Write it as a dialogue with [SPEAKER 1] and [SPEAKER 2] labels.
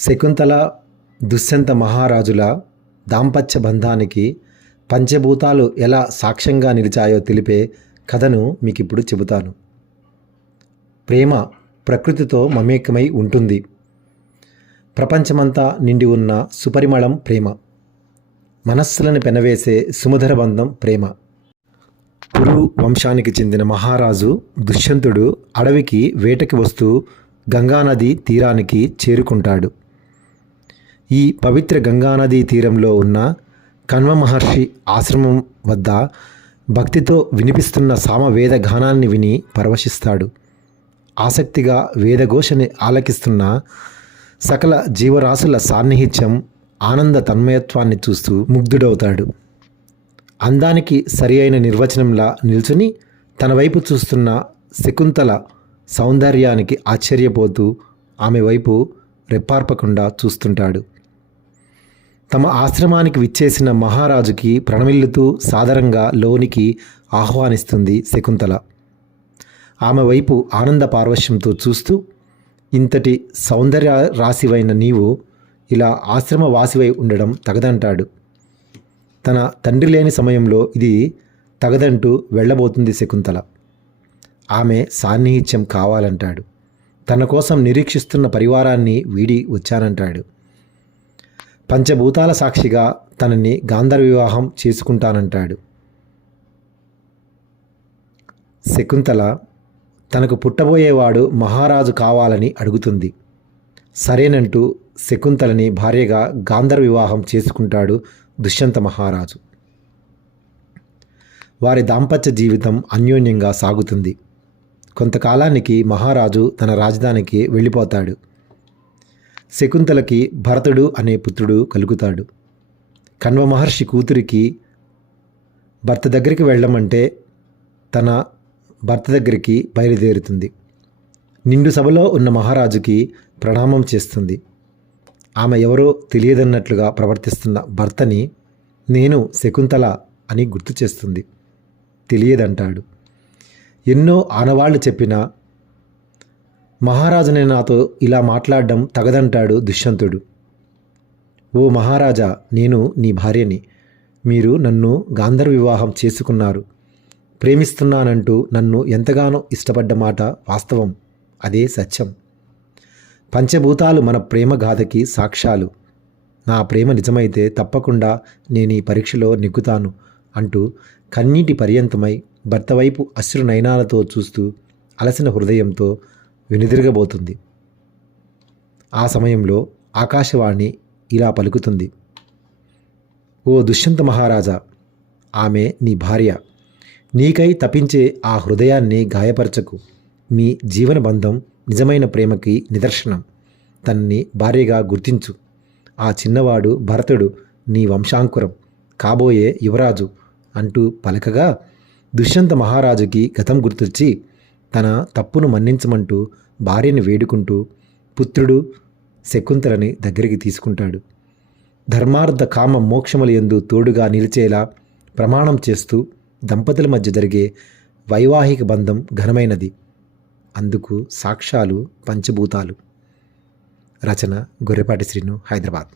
[SPEAKER 1] శకుంతల దుష్యంత మహారాజుల దాంపత్య బంధానికి పంచభూతాలు ఎలా సాక్ష్యంగా నిలిచాయో తెలిపే కథను మీకు ఇప్పుడు చెబుతాను. ప్రేమ ప్రకృతితో మమేకమై ఉంటుంది. ప్రపంచమంతా నిండి ఉన్న సుపరిమళం ప్రేమ. మనస్సులను పెనవేసే సుమధుర బంధం ప్రేమ. కురు వంశానికి చెందిన మహారాజు దుష్యంతుడు అడవికి వేటకి వస్తూ గంగానది తీరానికి చేరుకుంటాడు. ఈ పవిత్ర గంగానదీ తీరంలో ఉన్న కన్వ మహర్షి ఆశ్రమం వద్ద భక్తితో వినిపిస్తున్న సామవేద గానాన్ని విని పరవశిస్తాడు. ఆసక్తిగా వేదఘోషని ఆలకిస్తున్న సకల జీవరాశుల సాన్నిహిత్యం ఆనంద తన్మయత్వాన్ని చూస్తూ ముగ్ధుడవుతాడు. అందానికి సరి అయిన నిర్వచనంలా నిల్చుని తన వైపు చూస్తున్న శకుంతల సౌందర్యానికి ఆశ్చర్యపోతూ ఆమె వైపు రెప్పార్పకుండా చూస్తుంటాడు. తమ ఆశ్రమానికి విచ్చేసిన మహారాజుకి ప్రణమిల్లుతూ సాదరంగా లోనికి ఆహ్వానిస్తుంది శకుంతల. ఆమె వైపు ఆనంద పార్వశ్యంతో చూస్తూ ఇంతటి సౌందర్య రాశివైన నీవు ఇలా ఆశ్రమ వాసివై ఉండడం తగదంటాడు. తన తండ్రి లేని సమయంలో ఇది తగదంటూ వెళ్ళబోతుంది శకుంతల. ఆమె సాన్నిహిత్యం కావాలంటాడు. తన కోసం నిరీక్షిస్తున్న పరివారాన్ని వీడి వచ్చానంటాడు. పంచభూతాల సాక్షిగా తనని గాంధర్వ వివాహం చేసుకుంటానంటాడు. శకుంతల తనకు పుట్టబోయేవాడు మహారాజు కావాలని అడుగుతుంది. సరేనంటూ శకుంతలని భార్యగా గాంధర్వ వివాహం చేసుకుంటాడు దుష్యంత మహారాజు. వారి దాంపత్య జీవితం అన్యోన్యంగా సాగుతుంది. కొంతకాలానికి మహారాజు తన రాజధానికి వెళ్ళిపోతాడు. శకుంతలకి భరతుడు అనే పుత్రుడు కలుగుతాడు. కణ్వ మహర్షి కూతురికి భర్త దగ్గరికి వెళ్ళమంటే తన భర్త దగ్గరికి బయలుదేరుతుంది. నిండు సభలో ఉన్న మహారాజుకి ప్రణామం చేస్తుంది. ఆమె ఎవరో తెలియదన్నట్లుగా ప్రవర్తిస్తున్న భర్తని నేను శకుంతల అని గుర్తు చేస్తుంది. తెలియదంటాడు. ఎన్నో ఆనవాళ్ళు చెప్పినా మహారాజునే నాతో ఇలా మాట్లాడడం తగదంటాడు దుష్యంతుడు. ఓ మహారాజా నేను నీ భార్యని. మీరు నన్ను గాంధర్వ వివాహం చేసుకున్నారు. ప్రేమిస్తున్నానంటూ నన్ను ఎంతగానో ఇష్టపడ్డ మాట వాస్తవం. అదే సత్యం. పంచభూతాలు మన ప్రేమ గాథకి సాక్ష్యాలు. నా ప్రేమ నిజమైతే తప్పకుండా నేను ఈ పరీక్షలో నెగ్గుతాను అంటూ కన్నీటి పర్యంతమై భర్త వైపు అశ్రునయనాలతో చూస్తూ అలసిన హృదయంతో వెనుదిరగబోతుంది. ఆ సమయంలో ఆకాశవాణి ఇలా పలుకుతుంది. ఓ దుష్యంత మహారాజా ఆమె నీ భార్య నీకై తపించే ఆ హృదయాన్ని గాయపరచకు. మీ జీవన బంధం నిజమైన ప్రేమకి నిదర్శనం. తన్ని భార్యగా గుర్తించు. ఆ చిన్నవాడు భరతుడు నీ వంశాంకురం. కాబోయే యువరాజు అంటూ పలకగా దుష్యంత మహారాజుకి గతం గుర్తొచ్చి తన తప్పును మన్నించమంటూ భార్యని వేడుకుంటూ పుత్రుడు శకుంతలని దగ్గరికి తీసుకుంటాడు. ధర్మార్థ కామ మోక్షముల ఎందు తోడుగా నిలిచేలా ప్రమాణం చేస్తూ దంపతుల మధ్య జరిగే వైవాహిక బంధం ఘనమైనది. అందుకు సాక్ష్యాలు పంచభూతాలు. రచన గొర్రెపాటి శ్రీను హైదరాబాద్.